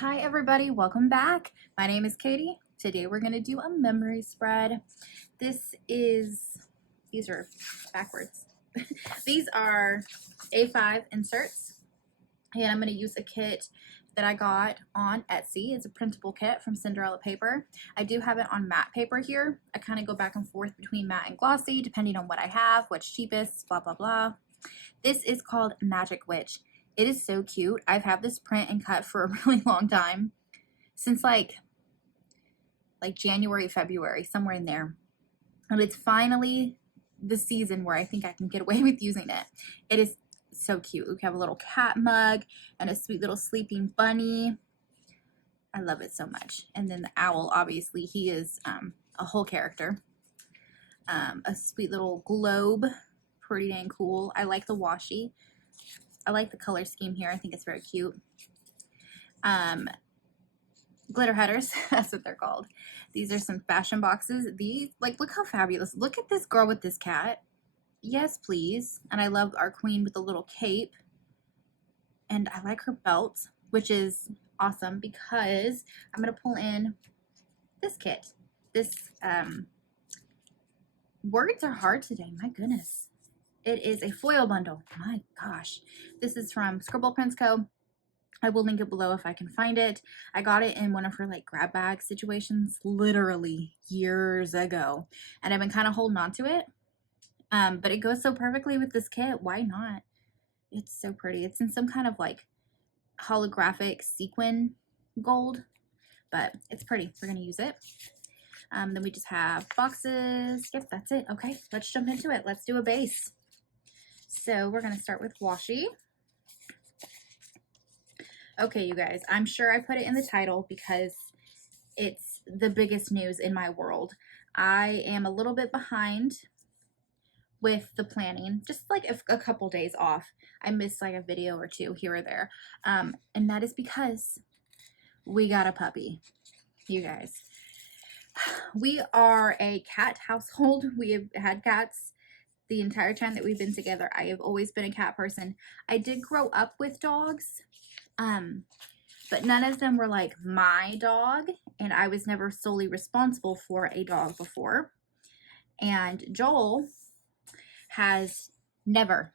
Hi everybody, welcome back. My name is Katie. Today we're going to do a memory spread. These are backwards. These are A5 inserts, and I'm going to use a kit that I got on Etsy. It's a printable kit from Cinderella Paper. I do have it on matte paper here. I kind of go back and forth between matte and glossy depending on what I have, what's cheapest, blah blah blah. This is called Magic Witch. It is so cute. I've had this print and cut for a really long time, since like January, February, somewhere in there. And it's finally the season where I think I can get away with using it. It is so cute. We have a little cat mug and a sweet little sleeping bunny. I love it so much. And then the owl, obviously, he is a whole character. A sweet little globe, pretty dang cool. I like the washi. I like the color scheme here. I think it's very cute. Glitter headers, that's what they're called. These are some fashion boxes. These, like, look how fabulous. Look at this girl with this cat. Yes, please. And I love our queen with the little cape. And I like her belt, which is awesome because I'm going to pull in this kit. This, words are hard today. My goodness. It is a foil bundle. My gosh. This is from Scribble Prints Co. I will link it below if I can find it. I got it in one of her like grab bag situations literally years ago, and I've been kind of holding on to it. But it goes so perfectly with this kit. Why not? It's so pretty. It's in some kind of like holographic sequin gold, but it's pretty. We're gonna use it. Then we just have boxes. Yep, that's it. Okay, let's jump into it. Let's do a base. So we're gonna start with washi. Okay, you guys, I'm sure I put it in the title because it's the biggest news in my world. I am a little bit behind with the planning, just like a couple days off. I missed like a video or two here or there. And that is because we got a puppy, you guys. We are a cat household. We have had cats the entire time that we've been together. I have always been a cat person. I did grow up with dogs. But none of them were like my dog, and I was never solely responsible for a dog before. And Joel has never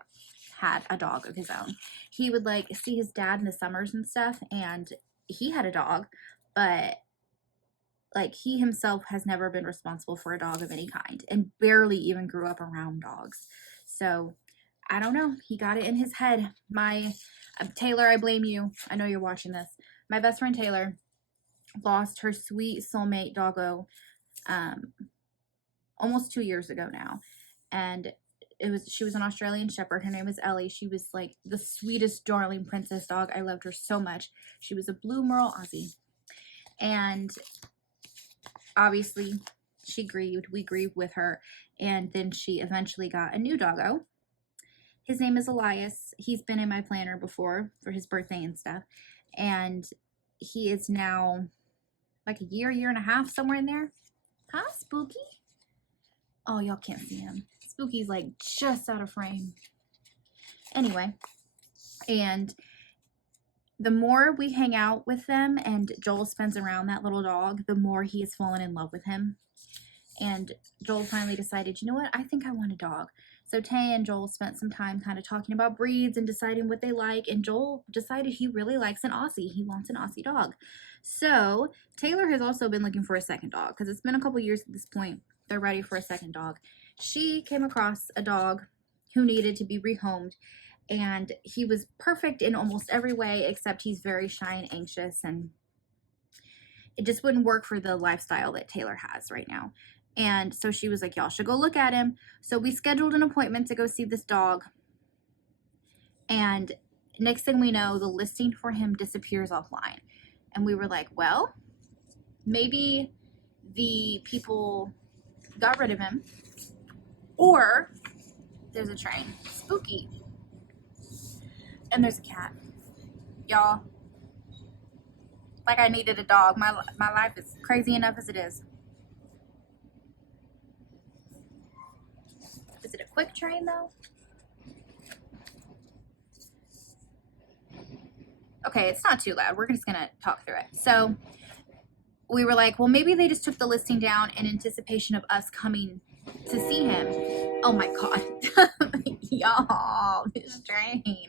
had a dog of his own. He would like see his dad in the summers and stuff, and he had a dog, but like he himself has never been responsible for a dog of any kind and barely even grew up around dogs. So I don't know. He got it in his head. Taylor, I blame you. I know you're watching this. My best friend Taylor lost her sweet soulmate doggo almost 2 years ago now. And she was an Australian Shepherd. Her name was Ellie. She was like the sweetest, darling princess dog. I loved her so much. She was a blue Merle Aussie. And obviously she grieved. We grieved with her. And then she eventually got a new doggo. His name is Elias. He's been in my planner before for his birthday and stuff. And he is now like a year and a half, somewhere in there. Huh, Spooky? Oh, y'all can't see him. Spooky's like just out of frame. Anyway, and the more we hang out with them and Joel spends around that little dog, the more he has fallen in love with him. And Joel finally decided, you know what? I think I want a dog. So Tay and Joel spent some time kind of talking about breeds and deciding what they like. And Joel decided he really likes an Aussie. He wants an Aussie dog. So Taylor has also been looking for a second dog because it's been a couple years at this point. They're ready for a second dog. She came across a dog who needed to be rehomed. And he was perfect in almost every way, except he's very shy and anxious. And it just wouldn't work for the lifestyle that Taylor has right now. And so she was like, y'all should go look at him. So we scheduled an appointment to go see this dog. And next thing we know, the listing for him disappears offline. And we were like, well, maybe the people got rid of him. Or there's a train. Spooky. And there's a cat. Y'all, like I needed a dog. My life is crazy enough as it is. Is it a quick train though? okay, it's not too loud. We're just gonna talk through it. So we were like, well, maybe they just took the listing down in anticipation of us coming to see him. Oh my God. Y'all, this train.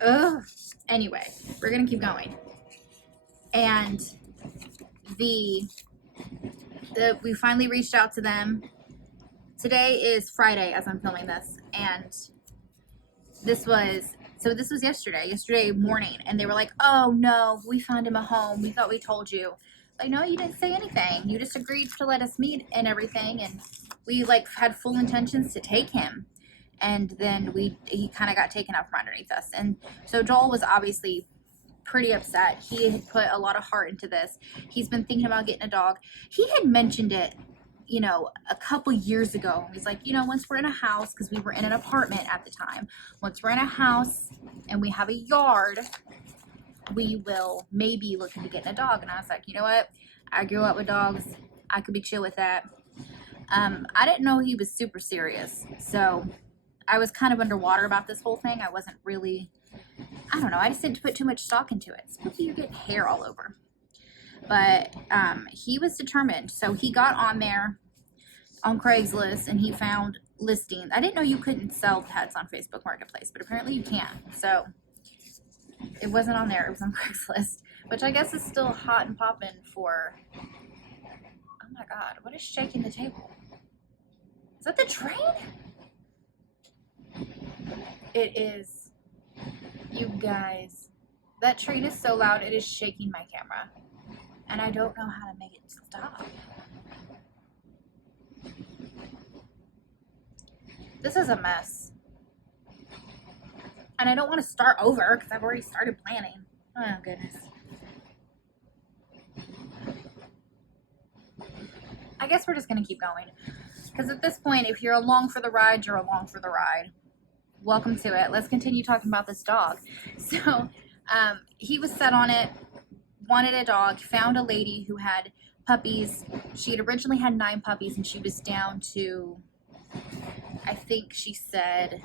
Ugh. Anyway, we're gonna keep going. And we finally reached out to them. Today is Friday as I'm filming this, and this was yesterday morning, and they were like, oh no, we found him a home, we thought we told you. Like, no, you didn't say anything, you just agreed to let us meet and everything, and we like had full intentions to take him, and then he kind of got taken out from underneath us. And so Joel was obviously pretty upset. He had put a lot of heart into this. He's been thinking about getting a dog. He had mentioned it, you know, a couple years ago. He's like, you know, once we're in a house, because we were in an apartment at the time, once we're in a house and we have a yard, we will maybe look into getting a dog. And I was like, you know what? I grew up with dogs. I could be chill with that. I didn't know he was super serious. So I was kind of underwater about this whole thing. I wasn't really, I don't know. I just didn't put too much stock into it. Especially you get hair all over. But he was determined. So he got on there on Craigslist and he found listings. I didn't know you couldn't sell pets on Facebook Marketplace, but apparently you can. So it wasn't on there. It was on Craigslist, which I guess is still hot and popping for, oh my God, what is shaking the table? Is that the train? It is. You guys, that train is so loud, it is shaking my camera. And I don't know how to make it stop. This is a mess. And I don't want to start over because I've already started planning. Oh, goodness. I guess we're just going to keep going. Because at this point, if you're along for the ride, you're along for the ride. Welcome to it. Let's continue talking about this dog. So he was set on it, wanted a dog, found a lady who had puppies. She had originally had 9 puppies and she was down to, I think she said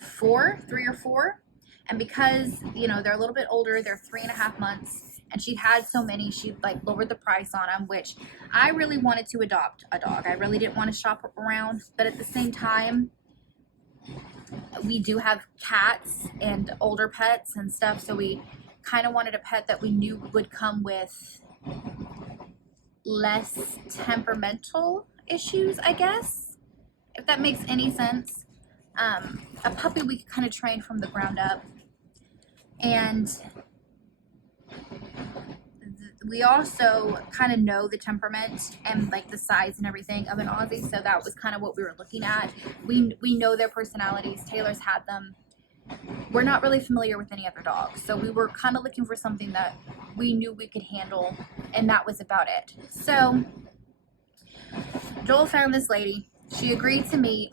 3 or 4. And because, you know, they're a little bit older, they're 3.5 months, and she had so many, she like lowered the price on them, which I really wanted to adopt a dog. I really didn't want to shop around, but at the same time, we do have cats and older pets and stuff, so we kind of wanted a pet that we knew would come with less temperamental issues, I guess, if that makes any sense. A puppy we could kind of train from the ground up, and we also kind of know the temperament and like the size and everything of an Aussie, so that was kind of what we were looking at. We know their personalities. Taylor's had them. We're not really familiar with any other dogs, so we were kind of looking for something that we knew we could handle, and that was about it. So Joel found this lady. She agreed to meet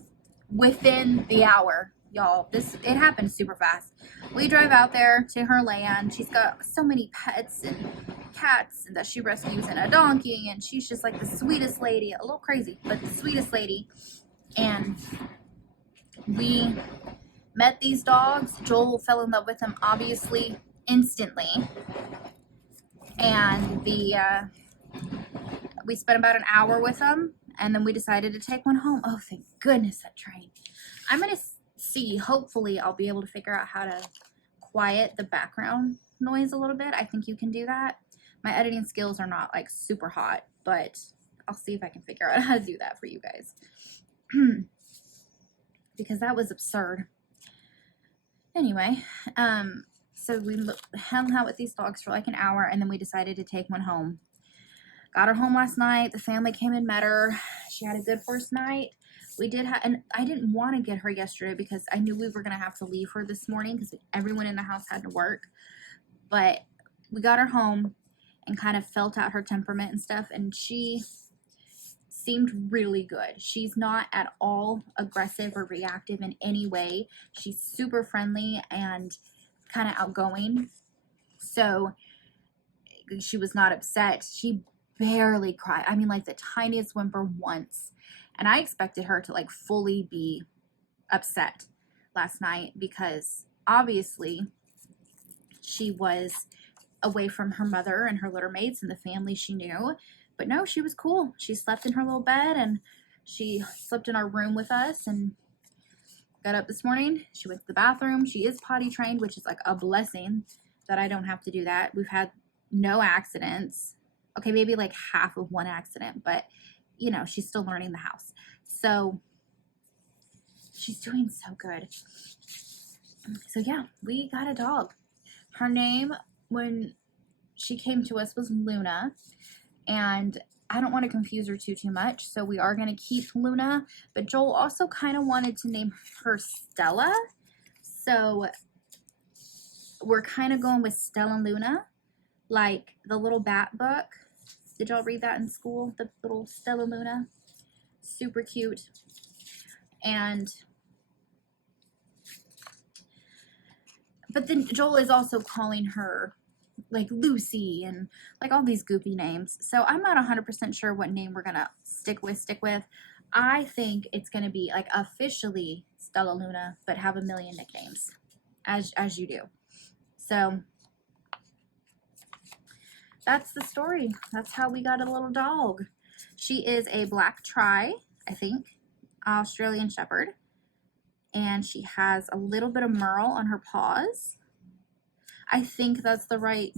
within the hour. Y'all, it happened super fast. We drive out there to her land. She's got so many pets and cats that she rescues, and a donkey, and she's just like the sweetest lady. A little crazy, but the sweetest lady. And we met these dogs. Joel fell in love with them, obviously, instantly. And we spent about an hour with them, and then we decided to take one home. Oh, thank goodness, that train. I'm going to see, hopefully I'll be able to figure out how to quiet the background noise a little bit. I think you can do that. My editing skills are not like super hot, but I'll see if I can figure out how to do that for you guys. Because that was absurd. Anyway, so we hung out with these dogs for like an hour, and then we decided to take one home. Got her home last night. The family came and met her. She had a good first night. We did have, and I didn't want to get her yesterday because I knew we were going to have to leave her this morning because everyone in the house had to work. But we got her home and kind of felt out her temperament and stuff, and she seemed really good. She's not at all aggressive or reactive in any way. She's super friendly and kind of outgoing. So she was not upset. She barely cried. I mean, like the tiniest whimper once. And I expected her to like fully be upset last night because obviously she was away from her mother and her littermates and the family she knew. But no, she was cool. She slept in her little bed, and she slept in our room with us, and got up this morning. She went to the bathroom. She is potty trained, which is like a blessing that I don't have to do that. We've had no accidents. Okay, maybe like half of one accident, but you know, she's still learning the house. So she's doing so good. So yeah, we got a dog. Her name when she came to us was Luna, and I don't want to confuse her too much, so we are going to keep Luna, but Joel also kind of wanted to name her Stella, so we're kind of going with Stella Luna, like the little bat book. Did y'all read that in school? The little Stella Luna? Super cute. But then Joel is also calling her like Lucy and like all these goofy names. So I'm not 100% sure what name we're going to stick with. I think it's going to be like officially Stella Luna, but have a million nicknames as you do. So that's the story. That's how we got a little dog. She is a black tri, I think, Australian Shepherd. And she has a little bit of merle on her paws. I think that's the right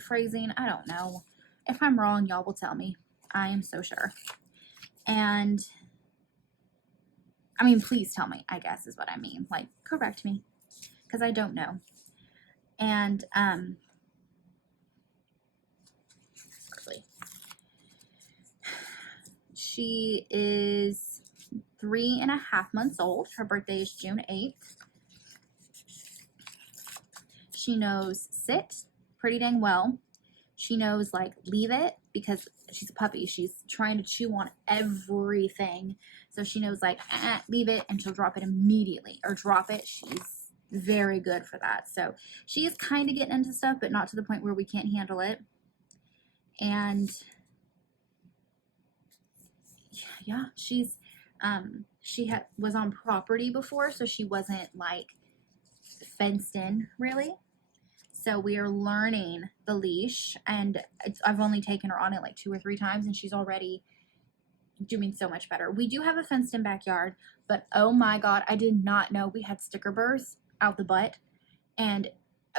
phrasing. I don't know. If I'm wrong, y'all will tell me. I am so sure. And, I mean, please tell me, I guess is what I mean. Like, correct me. Because I don't know. And, she is 3.5 months old. Her birthday is June 8th. She knows sit pretty dang well. She knows like leave it because she's a puppy. She's trying to chew on everything. So she knows like leave it, and she'll drop it immediately or drop it. She's very good for that. So she is kind of getting into stuff, but not to the point where we can't handle it. And yeah, she's she was on property before, so she wasn't like fenced in really. So we are learning the leash, and I've only taken her on it like 2 or 3 times, and she's already doing so much better. We do have a fenced in backyard, but oh my God, I did not know we had sticker burrs out the butt, and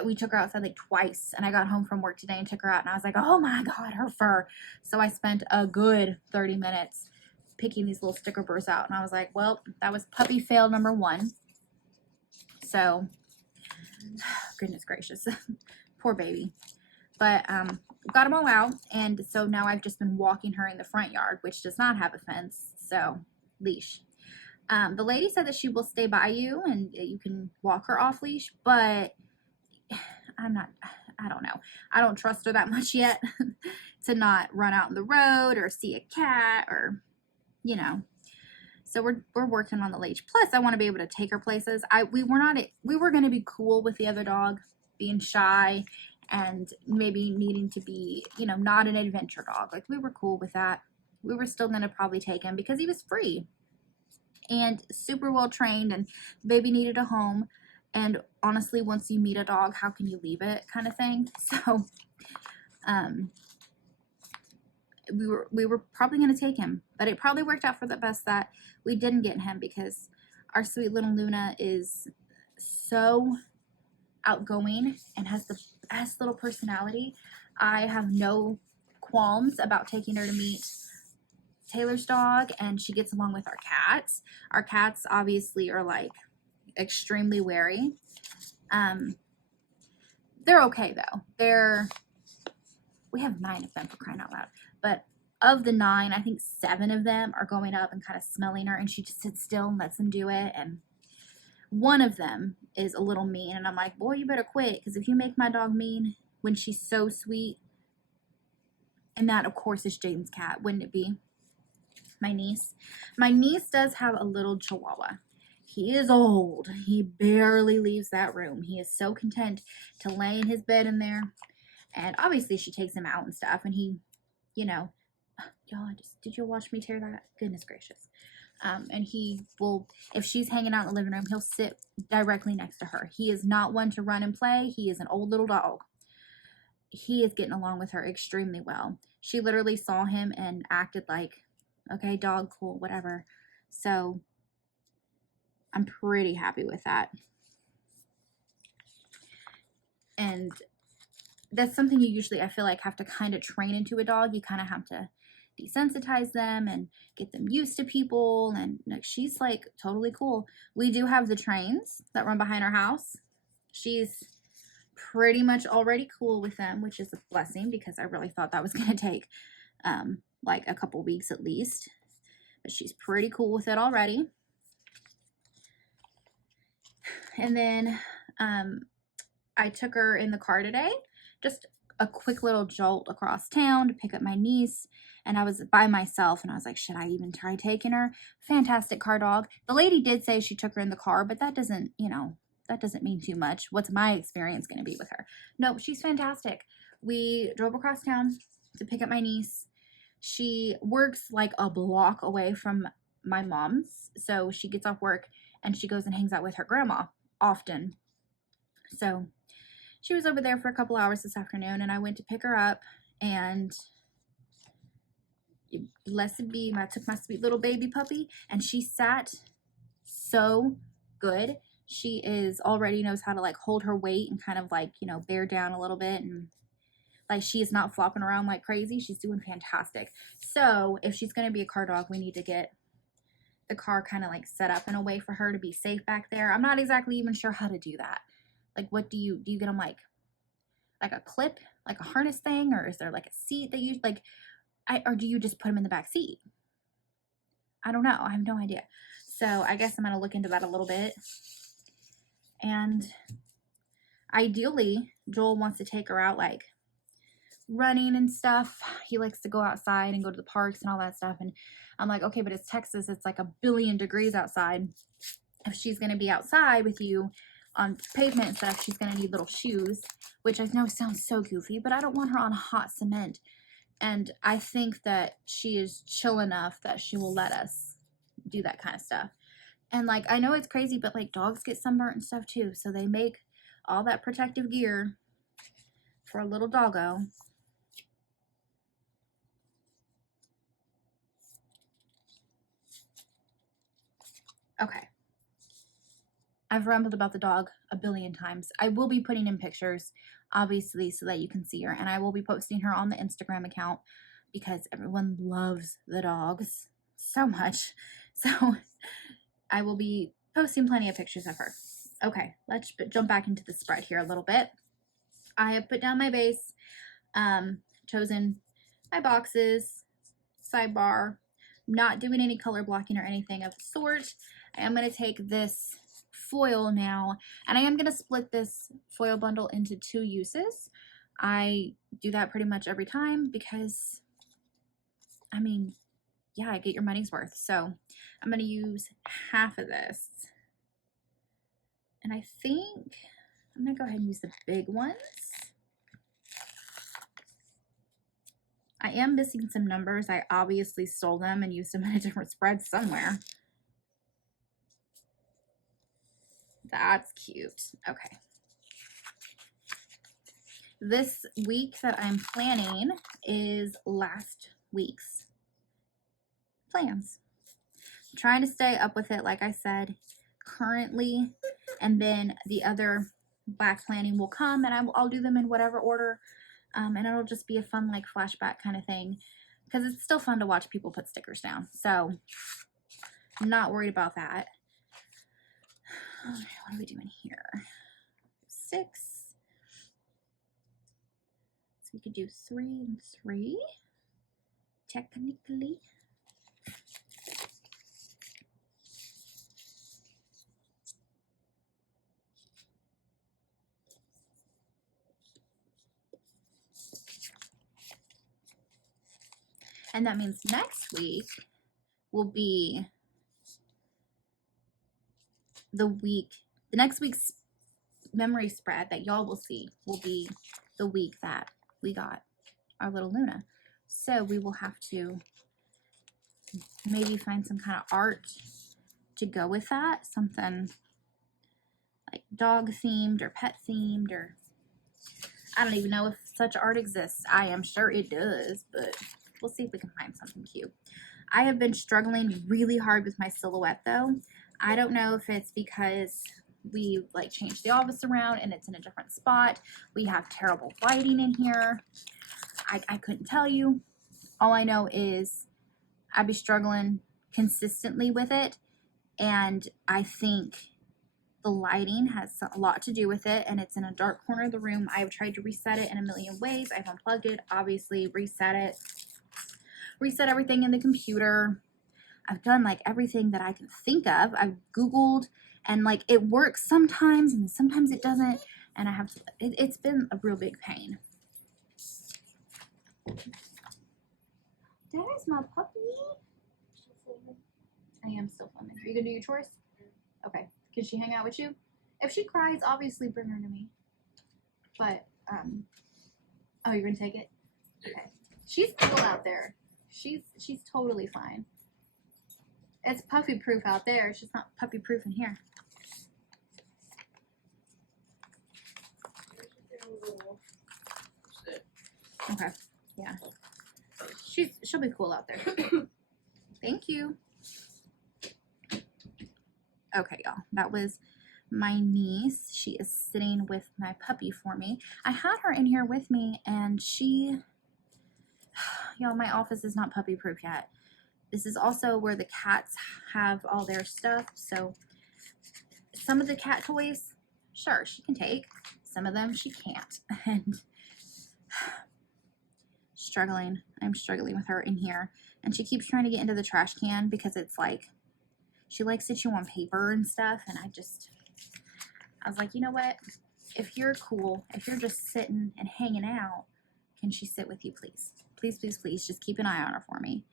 we took her outside like twice, and I got home from work today and took her out, and I was like, oh my God, her fur. So I spent a good 30 minutes picking these little sticker burrs out, and I was like, well, that was puppy fail number 1. So goodness gracious. Poor baby. But got them all out, and so now I've just been walking her in the front yard, which does not have a fence, so leash. The lady said that she will stay by you and you can walk her off leash, but I don't know. I don't trust her that much yet to not run out in the road or see a cat or, you know. So we're working on the leash. Plus, I want to be able to take her places. We were going to be cool with the other dog being shy and maybe needing to be, you know, not an adventure dog. Like, we were cool with that. We were still going to probably take him because he was free and super well trained, and baby needed a home. And honestly, once you meet a dog, how can you leave it, kind of thing. So we were probably going to take him, but it probably worked out for the best that we didn't get him, because our sweet little Luna is so outgoing and has the best little personality. I have no qualms about taking her to meet Taylor's dog, and she gets along with our cats. Our cats obviously are like extremely wary. They're okay though. We have 9 of them, for crying out loud. But of the 9, I think 7 of them are going up and kind of smelling her, and she just sits still and lets them do it. And one of them is a little mean, and I'm like, boy, you better quit, because if you make my dog mean when she's so sweet. And that, of course, is Jaden's cat, wouldn't it be? My niece. My niece does have a little Chihuahua. He is old. He barely leaves that room. He is so content to lay in his bed in there. And obviously she takes him out and stuff, and he, you know, y'all, did you watch me tear that? Goodness gracious. And he will, if she's hanging out in the living room, he'll sit directly next to her. He is not one to run and play. He is an old little dog. He is getting along with her extremely well. She literally saw him and acted like, okay, dog, cool, whatever. So I'm pretty happy with that. And that's something you usually, I feel like, have to kind of train into a dog. You kind of have to desensitize them and get them used to people. And she's like totally cool. We do have the trains that run behind our house. She's pretty much already cool with them, which is a blessing because I really thought that was going to take like a couple weeks at least. But she's pretty cool with it already. And then I took her in the car today, just a quick little jolt across town to pick up my niece. And I was by myself and I was like, should I even try taking her? Fantastic car dog. The lady did say she took her in the car, but that doesn't, you know, that doesn't mean too much. What's my experience going to be with her? No, she's fantastic. We drove across town to pick up my niece. She works like a block away from my mom's. So she gets off work and she goes and hangs out with her grandma often. So she was over there for a couple hours this afternoon and I went to pick her up and blessed be, I took my sweet little baby puppy and she sat so good. She is already knows how to like hold her weight and kind of like, you know, bear down a little bit, and like she is not flopping around like crazy. She's doing fantastic. So if she's going to be a car dog, we need to get the car kind of like set up in a way for her to be safe back there. I'm not exactly even sure how to do that. Like, what do you get them like a clip, like a harness thing, or is there like a seat that you like, or do you just put them in the back seat? I don't know. I have no idea. So I guess I'm going to look into that a little bit. And ideally, Joel wants to take her out like running and stuff. He likes to go outside and go to the parks and all that stuff. And I'm like, okay, but it's Texas. It's like 1,000,000,000 degrees outside. If she's going to be outside with you on pavement and stuff, she's going to need little shoes, which I know sounds so goofy, but I don't want her on hot cement. And I think that she is chill enough that she will let us do that kind of stuff. And like, I know it's crazy, but like dogs get sunburnt and stuff too. So they make all that protective gear for a little doggo. Okay. I've rambled about the dog 1,000,000,000 times. I will be putting in pictures, obviously, so that you can see her. And I will be posting her on the Instagram account because everyone loves the dogs so much. So I will be posting plenty of pictures of her. Okay, let's jump back into the spread here a little bit. I have put down my base, chosen my boxes, sidebar, not doing any color blocking or anything of the sort. I am going to take this foil now, and I am going to split this foil bundle into 2 uses. I do that pretty much every time because, I mean, yeah, I get your money's worth. So I'm going to use half of this. And I think I'm going to go ahead and use the big ones. I am missing some numbers. I obviously stole them and used them in a different spread somewhere. That's cute. Okay. This week that I'm planning is last week's plans. I'm trying to stay up with it, like I said, currently, and then the other back planning will come, and I'll do them in whatever order, and it'll just be a fun like flashback kind of thing, because it's still fun to watch people put stickers down. So I'm not worried about that. All right, what are we doing here? 6. So we could do 3 and 3, technically. And that means next week will be the next week's memory spread that y'all will see will be the week that we got our little Luna. So we will have to maybe find some kind of art to go with that. Something like dog themed or pet themed, or I don't even know if such art exists. I am sure it does, but we'll see if we can find something cute. I have been struggling really hard with my silhouette though. I don't know if it's because we like changed the office around and it's in a different spot. We have terrible lighting in here. I couldn't tell you. All I know is I'd be struggling consistently with it, and I think the lighting has a lot to do with it, and it's in a dark corner of the room. I've tried to reset it in a million ways. I've unplugged it, obviously, reset it, reset everything in the computer. I've done like everything that I can think of. I've Googled, and like it works sometimes and sometimes it doesn't, and I have to, it's been a real big pain. There's my puppy. I am still filming. Are you gonna do your chores? Okay. Can she hang out with you? If she cries, obviously bring her to me. But oh, you're gonna take it? Okay. She's cool out there. She's totally fine. It's puppy proof out there. It's just not puppy proof in here. Okay. Yeah. She'll be cool out there. Thank you. Okay, y'all. That was my niece. She is sitting with my puppy for me. I had her in here with me, and she, y'all, my office is not puppy proof yet. This is also where the cats have all their stuff. So some of the cat toys, sure, she can take. Some of them she can't. And struggling. I'm struggling with her in here. And she keeps trying to get into the trash can because it's like, she likes to chew on paper and stuff. And I was like, you know what? If you're cool, if you're just sitting and hanging out, can she sit with you, please? Please, please, please. Just keep an eye on her for me.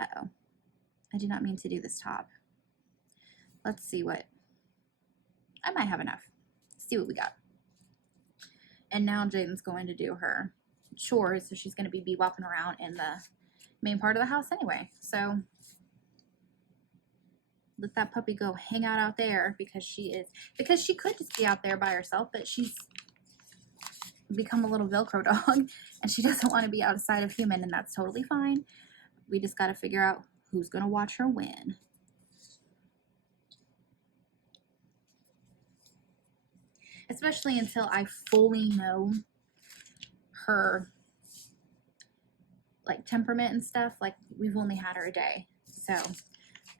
Uh-oh. I did not mean to do this top. Let's see what, I might have enough. Let's see what we got. And now Jaden's going to do her chores, so she's going to be walking around in the main part of the house anyway. So let that puppy go hang out there because she could just be out there by herself, but she's become a little Velcro dog and she doesn't want to be outside of human, and that's totally fine. We just got to figure out who's going to watch her when. Especially until I fully know her like temperament and stuff. Like, we've only had her a day, so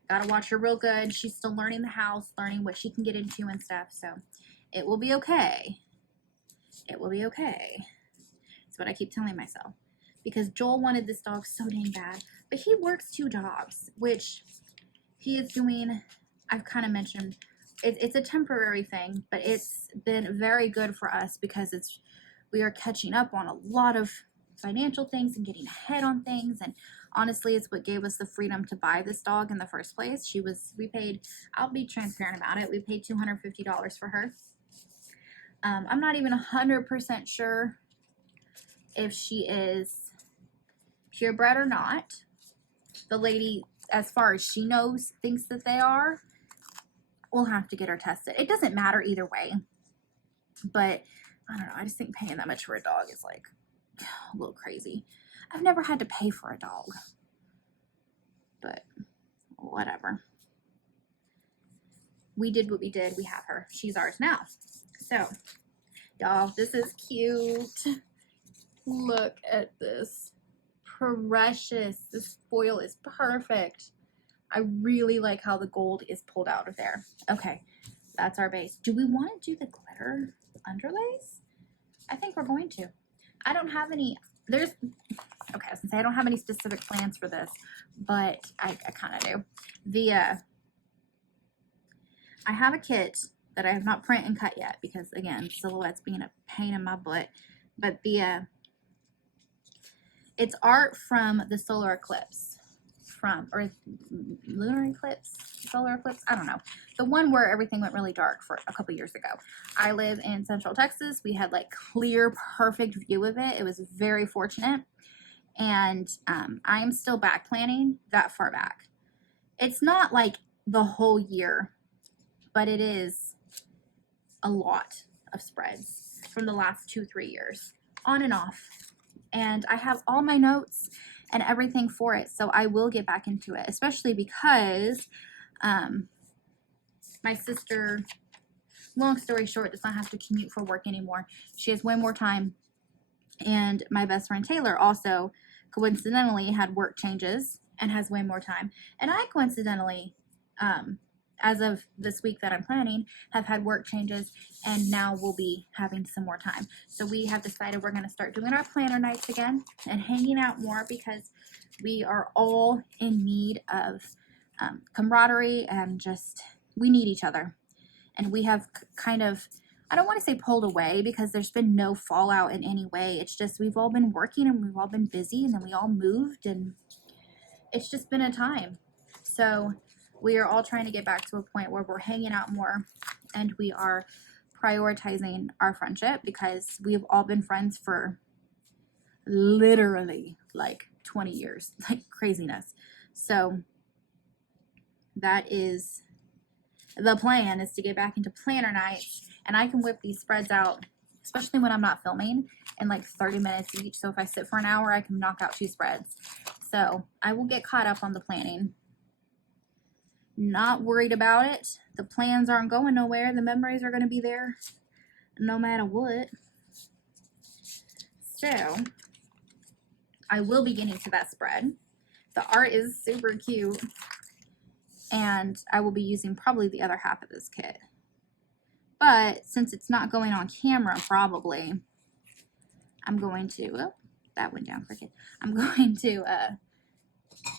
gotta watch her real good. She's still learning the house, learning what she can get into and stuff, so it will be okay. It will be okay. That's what I keep telling myself, because Joel wanted this dog so dang bad, but he works 2 dogs, which he is doing. I've kind of mentioned it's a temporary thing, but it's been very good for us because we are catching up on a lot of financial things and getting ahead on things, and honestly, it's what gave us the freedom to buy this dog in the first place. We paid, I'll be transparent about it, we paid $250 for her. I'm not even 100% sure if she is purebred or not. The lady, as far as she knows, thinks that they are. We'll have to get her tested. It doesn't matter either way, but I don't know, I just think paying that much for a dog is like a little crazy. I've never had to pay for a dog, but whatever. We did what we did. We have her. She's ours now. So, y'all, this is cute. Look at this. Precious. This foil is perfect. I really like how the gold is pulled out of there. Okay, that's our base. Do we want to do the glitter underlays? I think we're going to. I don't have any, okay, I was gonna say I don't have any specific plans for this, but I kind of do. I have a kit that I have not print and cut yet because, again, silhouettes being a pain in my butt, but it's art from the solar eclipse, or lunar eclipse, solar eclipse, I don't know. The one where everything went really dark for a couple years ago. I live in Central Texas. We had like clear, perfect view of it. It was very fortunate. And I am still back planning that far back. It's not like the whole year, but it is a lot of spreads from the last 2-3 years, on and off. And I have all my notes and everything for it, so I will get back into it, especially because my sister, long story short, does not have to commute for work anymore. She has way more time. And my best friend Taylor also coincidentally had work changes and has way more time. And I coincidentally, as of this week that I'm planning, have had work changes and now we'll be having some more time. So we have decided we're going to start doing our planner nights again and hanging out more, because we are all in need of camaraderie, and just, we need each other. And we have kind of, I don't want to say pulled away, because there's been no fallout in any way. It's just we've all been working and we've all been busy, and then we all moved, and it's just been a time. So we are all trying to get back to a point where we're hanging out more and we are prioritizing our friendship, because we've all been friends for literally like 20 years, like craziness. So that is the plan, is to get back into planner nights, and I can whip these spreads out, especially when I'm not filming, in like 30 minutes each. So if I sit for an hour, I can knock out 2 spreads. So I will get caught up on the planning. Not worried about it. The plans aren't going nowhere. The memories are going to be there no matter what. So I will be getting to that spread. The art is super cute, and I will be using probably the other half of this kit. But since it's not going on camera, probably, I'm going to, oh, that went down crooked. I'm going to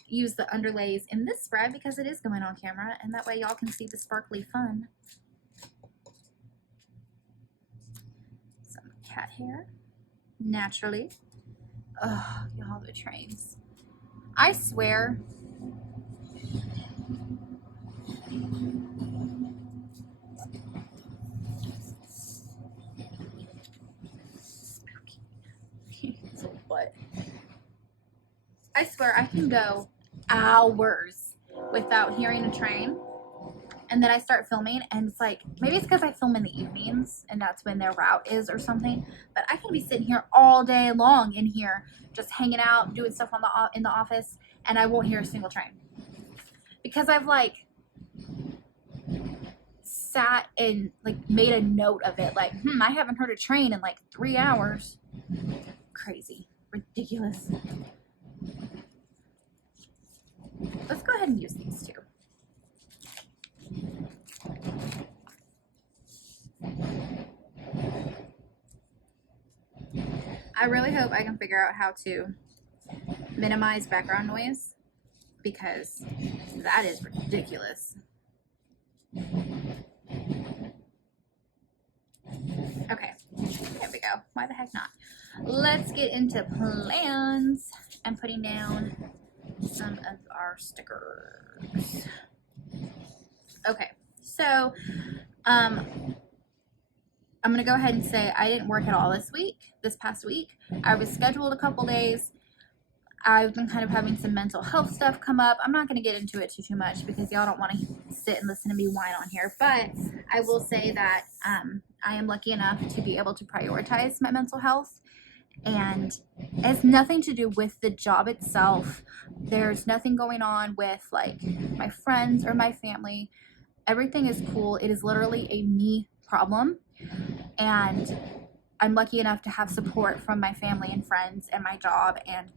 use the underlays in this spread, because it is going on camera, and that way y'all can see the sparkly fun. Some cat hair, naturally. Oh, y'all, the trains. I swear, what? I swear I can go hours without hearing a train, and then I start filming, and it's like, maybe it's because I film in the evenings and that's when their route is or something, but I can be sitting here all day long in here just hanging out, doing stuff on in the office, and I won't hear a single train, because I've like sat and like made a note of it, like, I haven't heard a train in like 3 hours. Crazy, ridiculous. Let's go ahead and use these two. I really hope I can figure out how to minimize background noise, because that is ridiculous. Okay, there we go. Why the heck not? Let's get into plans and putting down some of our stickers. Okay, so I'm gonna go ahead and say I didn't work at all this past week. I was scheduled a couple days. I've been kind of having some mental health stuff come up. I'm not gonna get into it too much, because y'all don't want to sit and listen to me whine on here, but I will say that I am lucky enough to be able to prioritize my mental health, and it has nothing to do with the job itself. There's nothing going on with like my friends or my family. Everything is cool. It is literally a me problem, and I'm lucky enough to have support from my family and friends and my job, and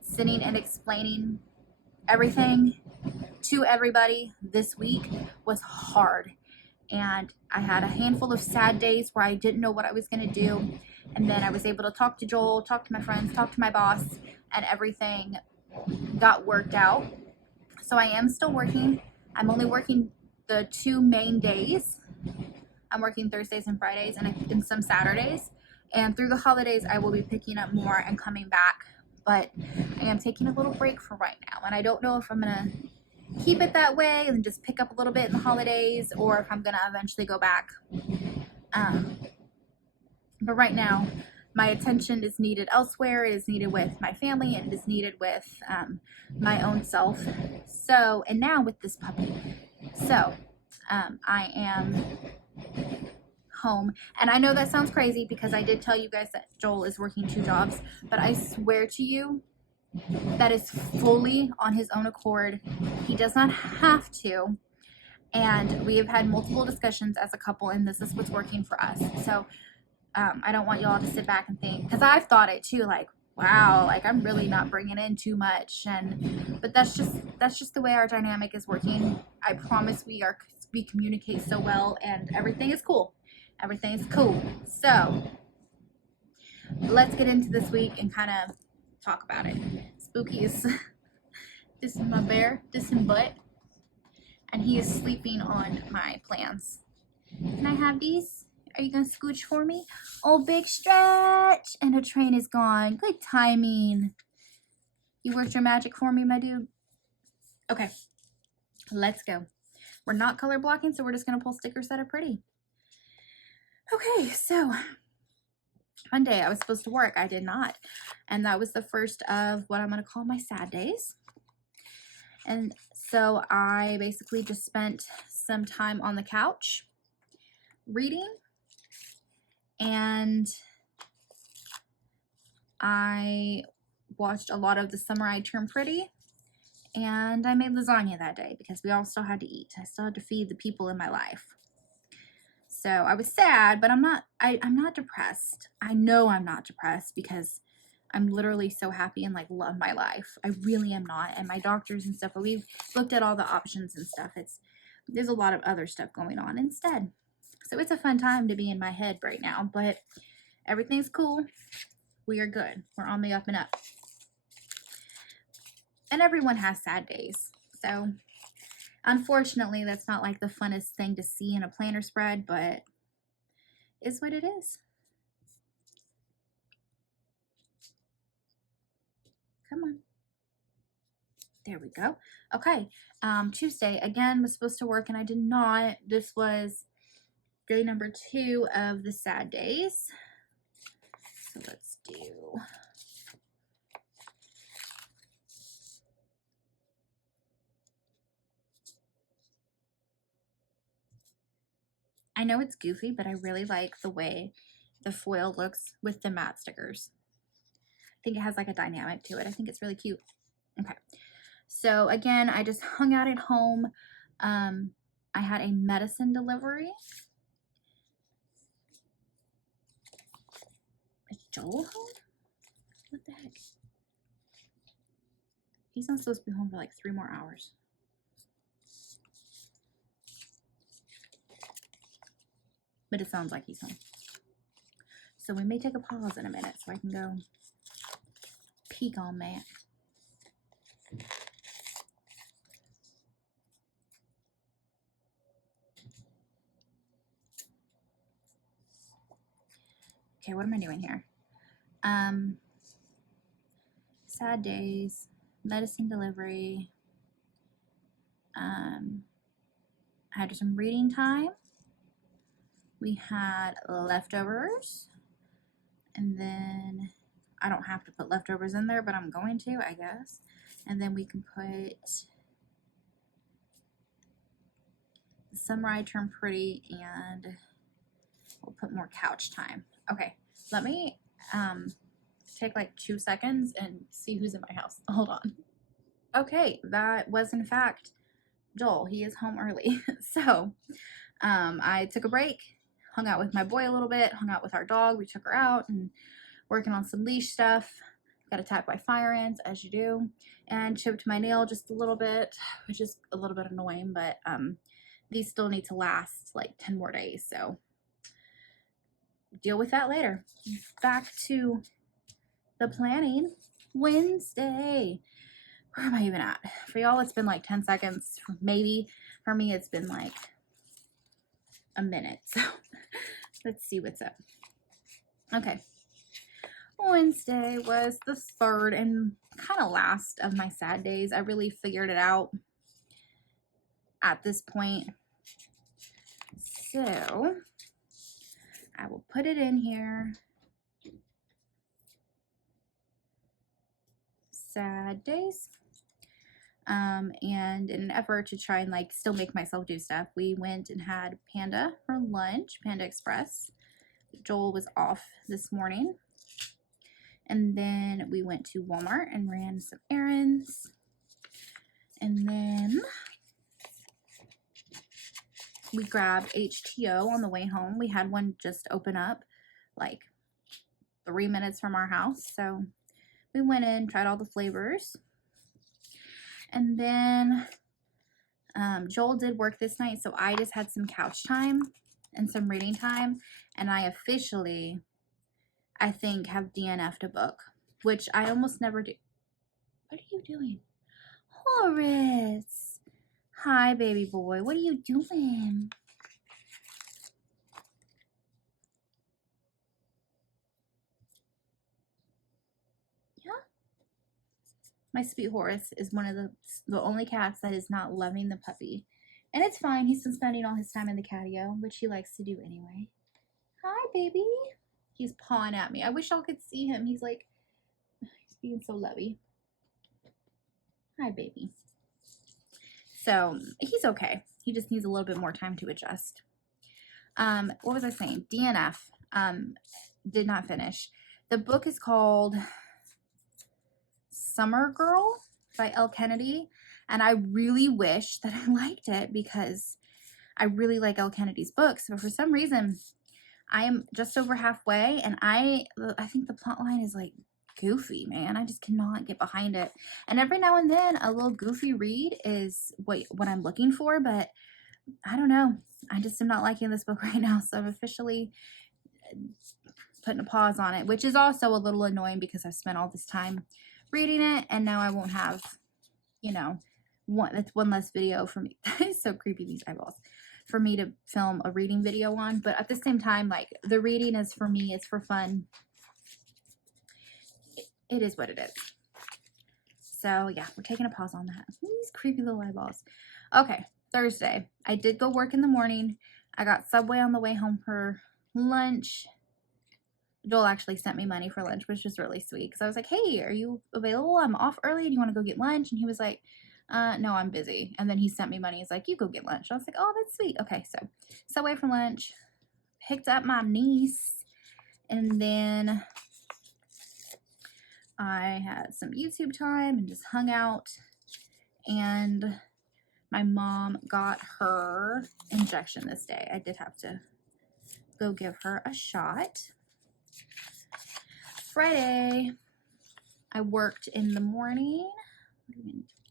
sitting and explaining everything to everybody this week was hard. And I had a handful of sad days where I didn't know what I was going to do. And then I was able to talk to Joel, talk to my friends, talk to my boss, and everything got worked out. So I am still working. I'm only working the 2 main days. I'm working Thursdays and Fridays, and some Saturdays. And through the holidays, I will be picking up more and coming back. But I am taking a little break for right now. And I don't know if I'm going to keep it that way and just pick up a little bit in the holidays, or if I'm going to eventually go back. But right now, my attention is needed elsewhere. It is needed with my family, and it is needed with my own self. So, and now with this puppy. So, I am home. And I know that sounds crazy because I did tell you guys that Joel is working 2 jobs, but I swear to you, that is fully on his own accord. He does not have to. And we have had multiple discussions as a couple, and this is what's working for us. So I don't want y'all to sit back and think, because I've thought it too, like, wow, like I'm really not bringing in too much. But that's just the way our dynamic is working. I promise we communicate so well, and everything is cool. Everything is cool. So let's get into this week and kind of talk about it. Spooky is this is my bear, this is Butt, and he is sleeping on my plants. Can I have these? Are you gonna scooch for me? Oh, big stretch! And the train is gone. Good timing. You worked your magic for me, my dude. Okay, let's go. We're not color blocking, so we're just gonna pull stickers that are pretty. Okay, so Monday I was supposed to work. I did not. And that was the first of what I'm gonna call my sad days. And so I basically just spent some time on the couch reading, and I watched a lot of The Summer I Turned Pretty, and I made lasagna that day because we all still had to eat. I still had to feed the people in my life. So I was sad, but I'm not depressed. I know I'm not depressed because I'm literally so happy and like love my life. I really am not. And my doctors and stuff, but we've looked at all the options and stuff. There's a lot of other stuff going on instead. So it's a fun time to be in my head right now, but everything's cool. We are good. We're on the up and up. And everyone has sad days. So unfortunately, that's not like the funnest thing to see in a planner spread, but it's what it is. Come on. There we go. Okay. Tuesday, again, was supposed to work and I did not. This was day number 2 of the sad days. So let's do... I know it's goofy, but I really like the way the foil looks with the matte stickers. I think it has like a dynamic to it. I think it's really cute. Okay. So again, I just hung out at home. I had a medicine delivery. Is Joel home? What the heck? He's not supposed to be home for like 3 more hours. But it sounds like he's home. So we may take a pause in a minute so I can go peek on that. Okay, what am I doing here? Sad days, medicine delivery. I had some reading time. We had leftovers. And then I don't have to put leftovers in there, but I'm going to, I guess. And then we can put The Summer I Turned Pretty, and we'll put more couch time. Okay, let me take like 2 seconds and see who's in my house. Hold on. Okay, that was in fact Joel. He is home early. So I took a break, hung out with my boy a little bit, hung out with our dog. We took her out and working on some leash stuff. Got attacked by fire ants, as you do, and chipped my nail just a little bit, which is a little bit annoying, but these still need to last like 10 more days, so deal with that later. Back to the planning. Wednesday. Where am I even at? For y'all, it's been like 10 seconds, maybe. For me, it's been like a minute, so let's see what's up. Okay. Wednesday was the 3rd and kind of last of my sad days. I really figured it out at this point. So I will put it in here. sad days. And in an effort to try and like still make myself do stuff, we went and had Panda for lunch, Panda Express. Joel was off this morning. And then we went to Walmart and ran some errands. And then we grabbed HTO on the way home. We had one just open up like 3 minutes from our house. So we went in, tried all the flavors. And then Joel did work this night, so I just had some couch time and some reading time. And I officially, I think, have DNF'd a book, which I almost never do. What are you doing? Horace! Hi, baby boy. What are you doing? Yeah? My sweet Horace is one of the only cats that is not loving the puppy. And it's fine. He's been spending all his time in the catio, which he likes to do anyway. Hi, baby. He's pawing at me. I wish y'all could see him. He's like, he's being so lovey. Hi, baby. So he's okay. He just needs a little bit more time to adjust. What was I saying? DNF. Did not finish. The book is called Summer Girl by Elle Kennedy. And I really wish that I liked it because I really like Elle Kennedy's books. But for some reason, I am just over halfway, and I think the plot line is like goofy, man. I just cannot get behind it. And every now and then, a little goofy read is what I'm looking for, but I don't know. I just am not liking this book right now, so I'm officially putting a pause on it, which is also a little annoying because I've spent all this time reading it, and now I won't have, you know, that's one less video for me. It's so creepy, these eyeballs. For me to film a reading video on, but at the same time, like, the reading is for me, it's for fun. It is what it is. So yeah, we're taking a pause on that. These creepy little eyeballs. Okay, Thursday. I did go work in the morning. I got Subway on the way home for lunch. Joel actually sent me money for lunch, which was really sweet because I was like, hey, are you available? I'm off early. Do you want to go get lunch? And he was like, no, I'm busy. And then he sent me money. He's like, you go get lunch. I was like, oh, that's sweet. Okay, so Subway for lunch, picked up my niece, and then I had some YouTube time and just hung out. And my mom got her injection this day. I did have to go give her a shot. Friday, I worked in the morning.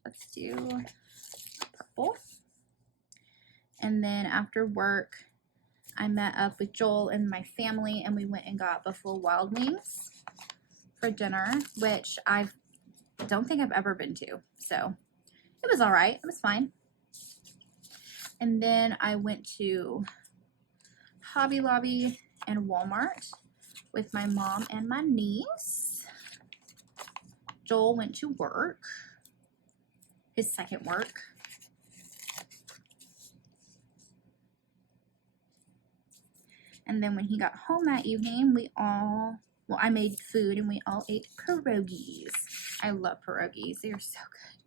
Let's do purple. And then after work, I met up with Joel and my family, and we went and got Buffalo Wild Wings for dinner, which I don't think I've ever been to. So it was all right. It was fine. And then I went to Hobby Lobby and Walmart with my mom and my niece. Joel went to work, his second work. And then when he got home that evening, I made food and we all ate pierogies. I love pierogies. They are so good.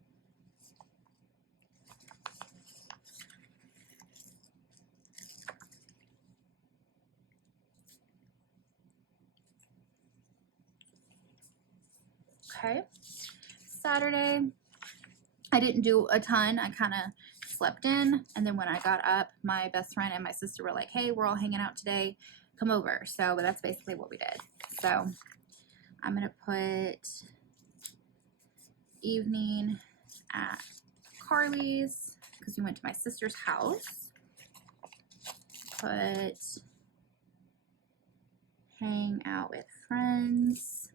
Okay. Saturday, I didn't do a ton. I kind of slept in, and then when I got up, my best friend and my sister were like, hey, we're all hanging out today, come over. So that's basically what we did. So I'm gonna put evening at Carly's because we went to my sister's house. Put hang out with friends.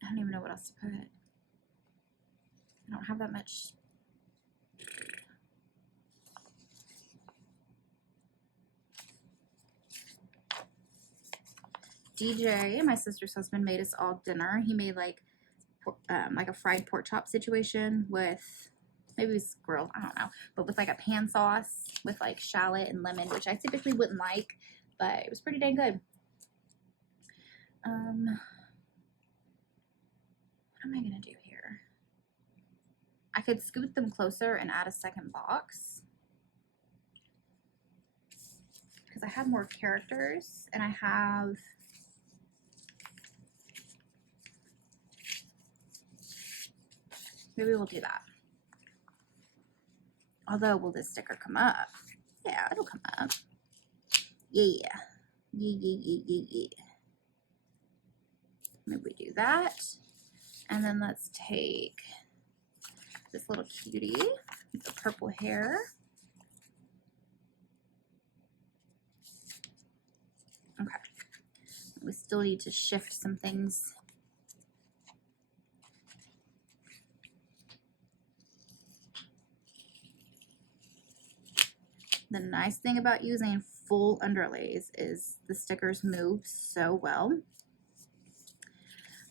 I don't even know what else to put. I don't have that much. DJ, my sister's husband, made us all dinner. He made like a fried pork chop situation with maybe it was grilled, I don't know, but with like a pan sauce with like shallot and lemon, which I typically wouldn't like, but it was pretty dang good. What am I gonna do here? I could scoot them closer and add a second box because I have more characters, and I have maybe we'll do that. Although, will this sticker come up? Yeah, it'll come up. Yeah. Yeah. Maybe we do that. And then let's take this little cutie with the purple hair. Okay. We still need to shift some things. The nice thing about using full underlays is the stickers move so well,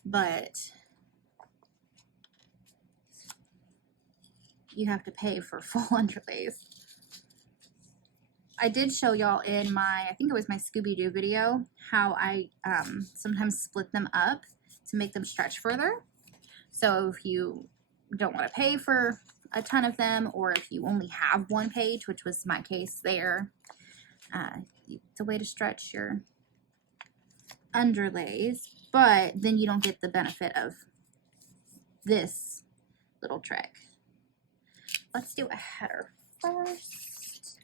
but you have to pay for full underlays. I did show y'all in my, I think it was my Scooby-Doo video, how I sometimes split them up to make them stretch further. So if you don't want to pay for a ton of them, or if you only have one page, which was my case there, it's a way to stretch your underlays, but then you don't get the benefit of this little trick. Let's do a header first,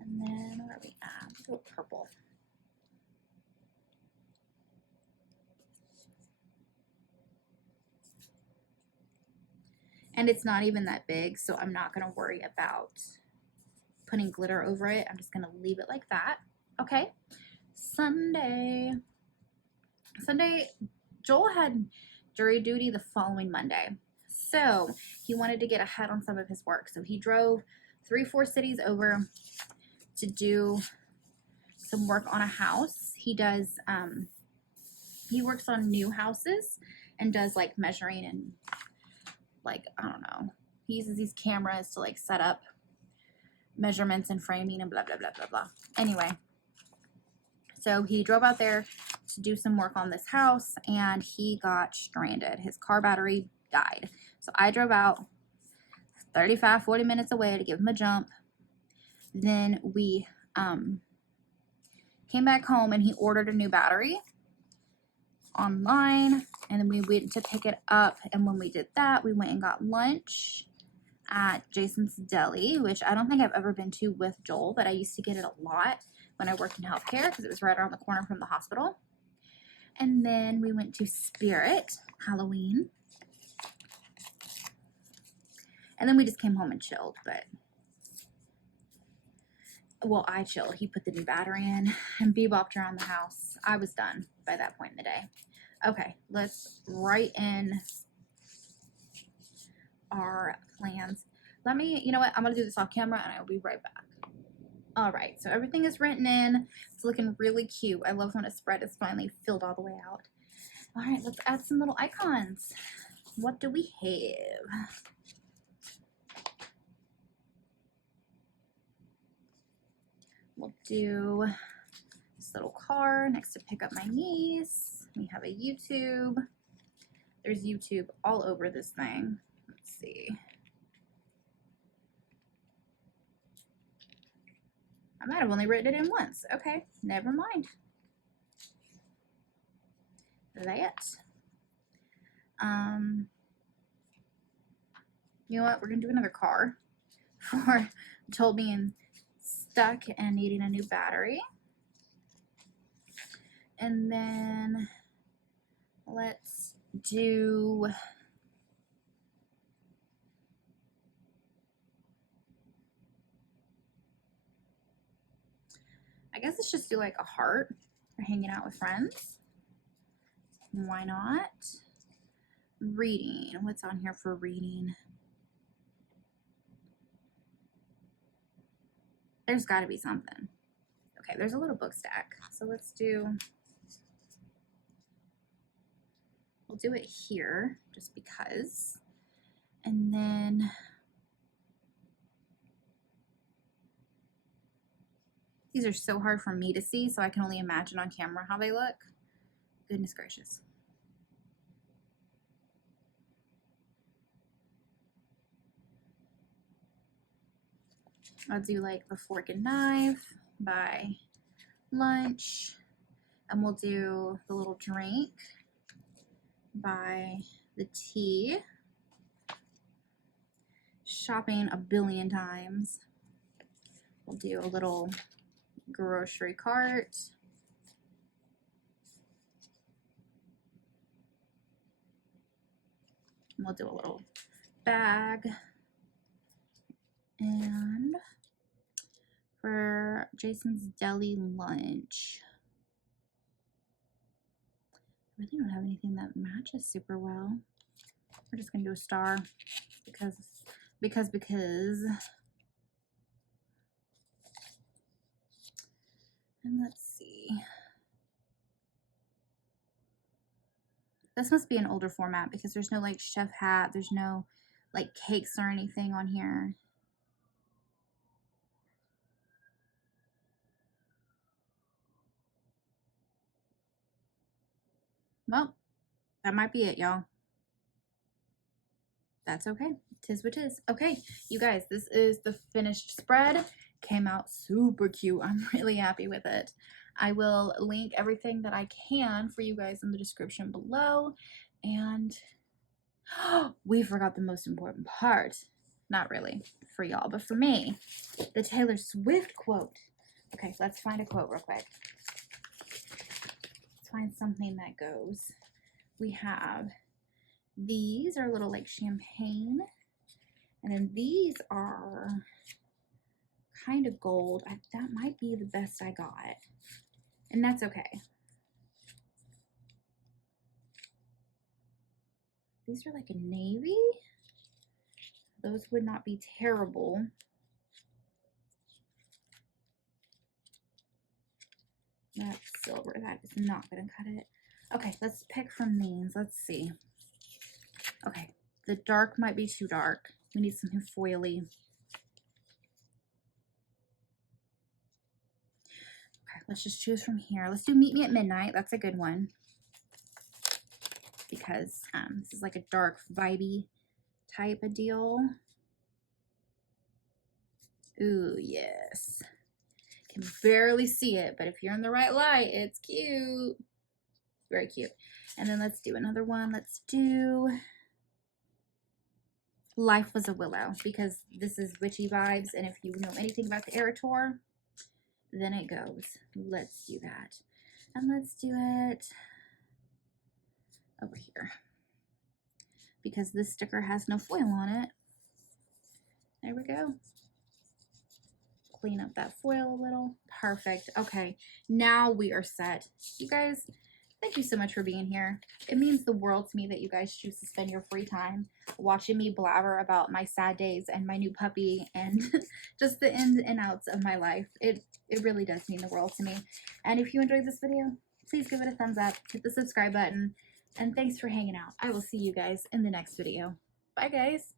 and then where are we at? Let's do a purple. And it's not even that big, so I'm not going to worry about putting glitter over it. I'm just going to leave it like that. Okay. Sunday, Joel had jury duty the following Monday. So he wanted to get ahead on some of his work. So he drove 3-4 cities over to do some work on a house. He does, he works on new houses and does like measuring and like, I don't know, he uses these cameras to like set up measurements and framing and blah, blah, blah, blah, blah. Anyway, so he drove out there to do some work on this house, and he got stranded. His car battery died. So I drove out 35-40 minutes away to give him a jump. Then we came back home, and he ordered a new battery online, and then we went to pick it up. And when we did that, we went and got lunch at Jason's Deli, which I don't think I've ever been to with Joel, but I used to get it a lot when I worked in healthcare because it was right around the corner from the hospital. And then we went to Spirit Halloween, and then we just came home and chilled. But well, I chilled. He put the new battery in and bebopped around the house. I was done by that point in the day. Okay, let's write in our plans. Let me, you know what, I'm gonna do this off camera and I'll be right back. All right, so everything is written in. It's looking really cute. I love when a spread is finally filled all the way out. All right, let's add some little icons. What do we have? We'll do this little car next to pick up my niece. We have a YouTube. There's YouTube all over this thing. Let's see. I might have only written it in once. Okay, never mind. That. You know what? We're gonna do another car for Joel being stuck and needing a new battery. And then let's do I guess let's just do like a heart for hanging out with friends. Why not? Reading. What's on here for reading? There's got to be something. Okay, there's a little book stack. So let's do, we'll do it here just because. And then These are so hard for me to see, so I can only imagine on camera how they look. Goodness gracious. I'll do like the fork and knife by lunch, and we'll do the little drink by the tea. Shopping a billion times. We'll do a little grocery cart. And we'll do a little bag. And for Jason's deli lunch, I really don't have anything that matches super well. We're just gonna do a star because. And let's see. This must be an older format because there's no like chef hat, there's no like cakes or anything on here. Well, that might be it, y'all. That's okay. Tis what tis. Okay, you guys, this is the finished spread. Came out super cute. I'm really happy with it. I will link everything that I can for you guys in the description below. And we forgot the most important part. Not really for y'all, but for me, the Taylor Swift quote. Okay, let's find a quote real quick. Let's find something that goes. We have, these are a little like champagne. And then these are kind of gold. That might be the best I got. And that's okay. These are like a navy. Those would not be terrible. That's silver. That is not going to cut it. Okay, let's pick from these. Let's see. Okay, the dark might be too dark. We need something foily. Okay, let's just choose from here. Let's do Meet Me at Midnight. That's a good one. Because this is like a dark, vibey type of deal. Ooh, yes. Can barely see it, but if you're in the right light, it's cute. Very cute. And then let's do another one. Let's do Life Was a Willow, because this is witchy vibes, and if you know anything about the Erator, then it goes. Let's do that. And let's do it over here, because this sticker has no foil on it. There we go. Clean up that foil a little. Perfect. Okay, now we are set. You guys, thank you so much for being here. It means the world to me that you guys choose to spend your free time watching me blabber about my sad days and my new puppy and just the ins and outs of my life. It really does mean the world to me. And if you enjoyed this video, please give it a thumbs up, hit the subscribe button, and thanks for hanging out. I will see you guys in the next video. Bye, guys.